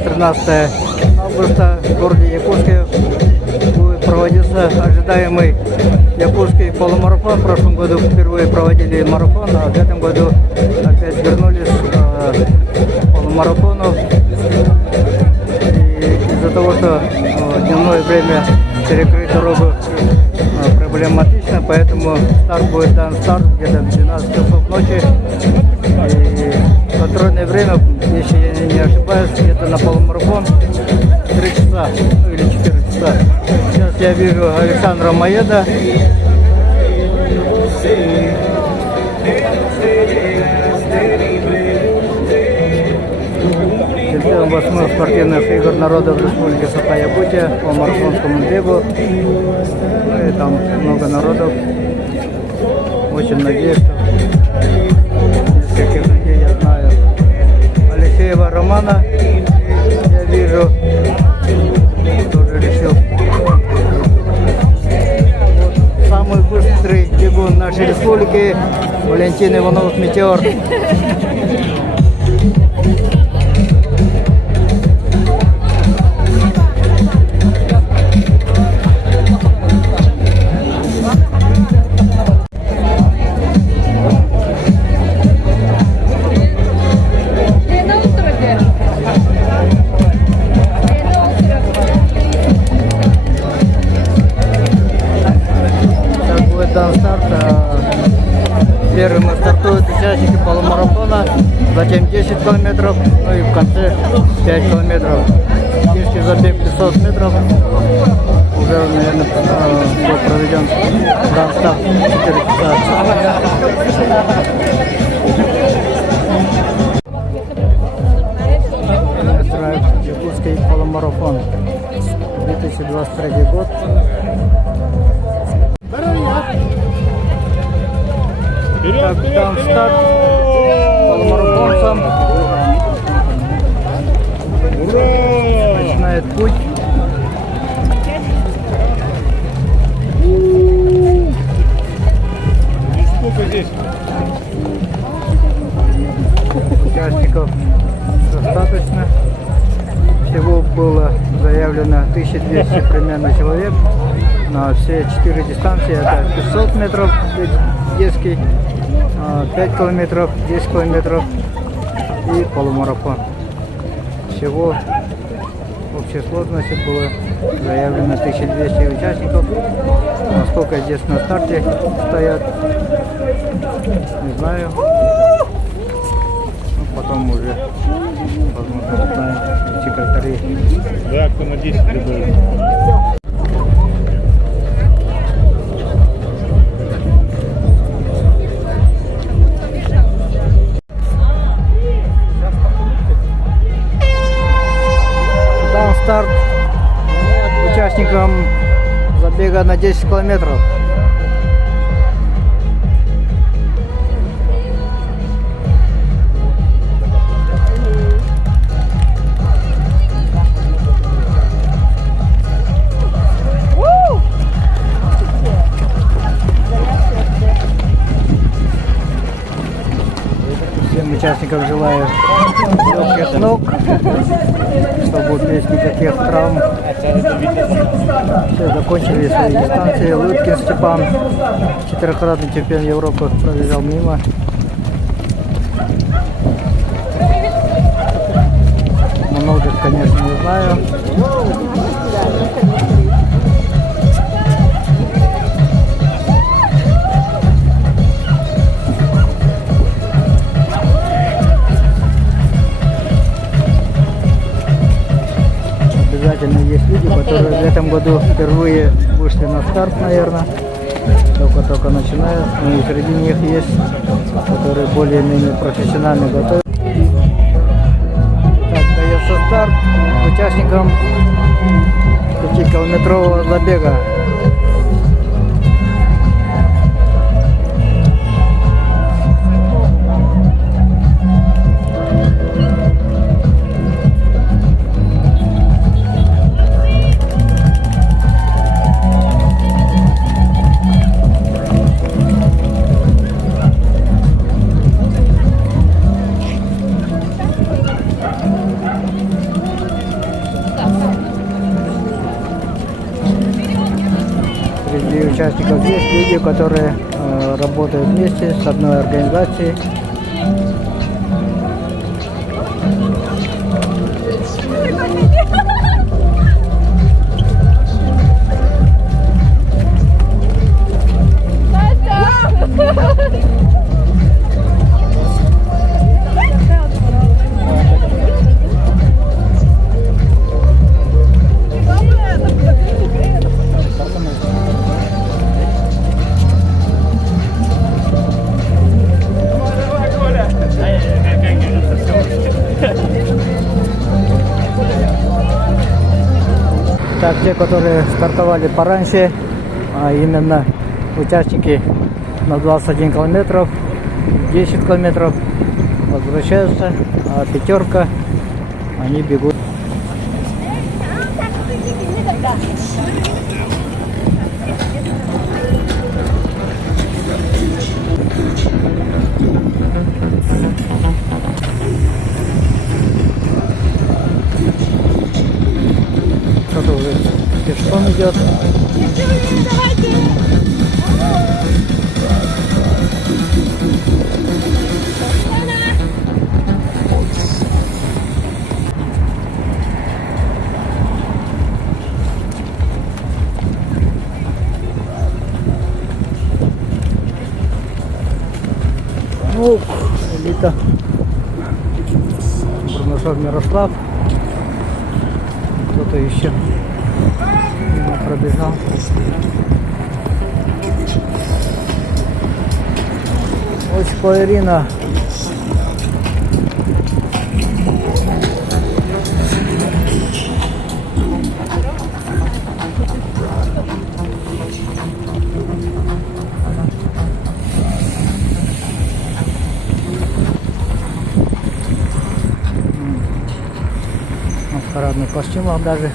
12-13 августа в городе Якутске будет проводиться ожидаемый якутский полумарафон. В прошлом году впервые проводили марафон, а в этом году опять вернулись к полумарафону. И из-за того, что дневное время перекрыть дорогу проблематично, поэтому старт будет дан где-то в 12 часов ночи. И контрольное время, если я не ошибаюсь, где-то на полумарафон 3 часа или 4 часа. Сейчас я вижу Александра Маеда. Чемпион 8 спортивных игр народов Республики Саха-Якутия по марафонскому бегу. Ну и там много народов. Очень надеюсь, что нескольких людей я знаю. Алексеева Романа я вижу, тоже решил. Вот самый быстрый бегун нашей республики Валентин Иванов Метеор. Дан старт. Первыми стартуют участники полумарафона, затем 10 километров, ну и в конце 5 километров. Финишный забег 500 метров. Уже, наверное, был проведен дан старт 4 часа. Якутский полумарафон 2023 год. Так, там старт полумарафонцам. Начинает путь. Сколько здесь? Участников достаточно. Всего было заявлено 1200 примерно человек на все 4 дистанции. Это 500 метров детский, 5 километров, 10 километров и полумарафон. Всего в общей сложности было заявлено 1200 участников. Насколько здесь на старте стоят, не знаю. Ну, потом уже, возможно, узнаем секретари. Да, кто на 10 прибыл. Старт участникам забега на 10 километров. Всем участникам желаю легких ног, чтобы без никаких травм. Все, закончили свои дистанции. Лыткин Степан, 4-кратный чемпион Европы, пробежал мимо. Многих, конечно, не знаю. Есть люди, которые в этом году впервые вышли на старт, наверное, только начинают, но и среди них есть, которые более-менее профессионально готовы. Так, дается старт участникам 5-километрового забега. среди участников есть люди, которые работают вместе с одной организацией. Так, те, которые стартовали пораньше, а именно участники на 21 километров, 10 километров возвращаются, а пятерка, они бегут. Кто-то уже пешком идет. Ну, элита. Бурмашов Мирослав. Кто-то еще пробежал. Осипова Ирина. В парадных костюмах даже.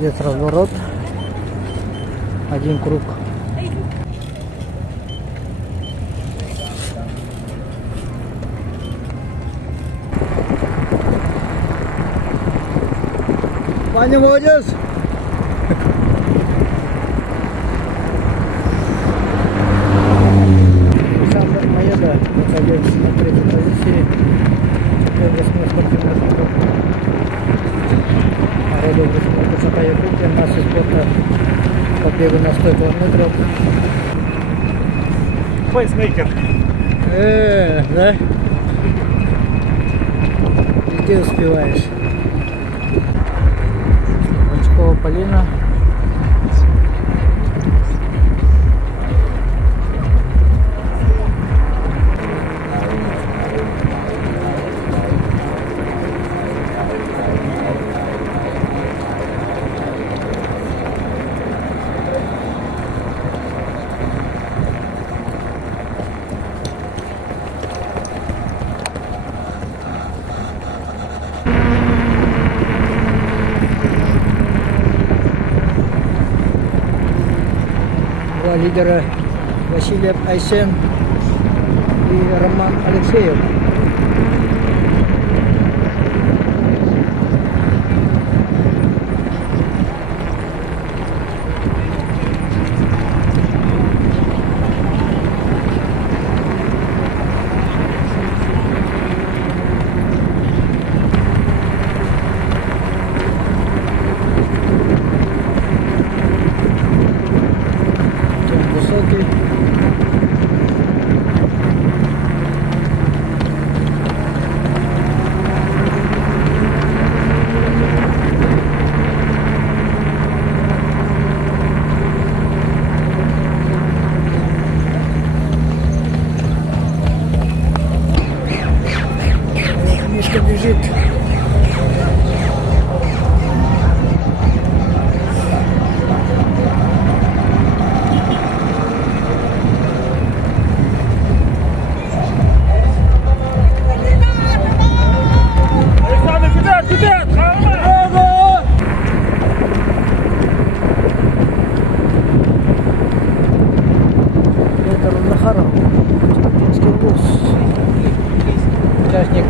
Здесь разворот. Один круг. Ваня, молодец! Александр Маеда находится на третьей позиции. 480 км. Народу высота Якутия, масса спорта по бегу на 100 километров. Пейсмейкер. Да? Где успеваешь? Очкова Полина. Два лидера: Василий Айсен и Роман Алексеев. Высокий. Мишка бежит. Александр, вперед! Петр Захаров, Чапинский вуз, участник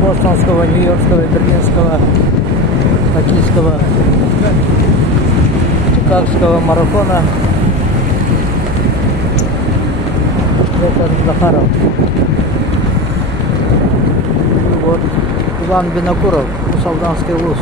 бостонского, нью-йоркского, берлинского, токийского, чикагского марафона. Петр Захаров. И вот Иван Винокуров, Салданский вуз.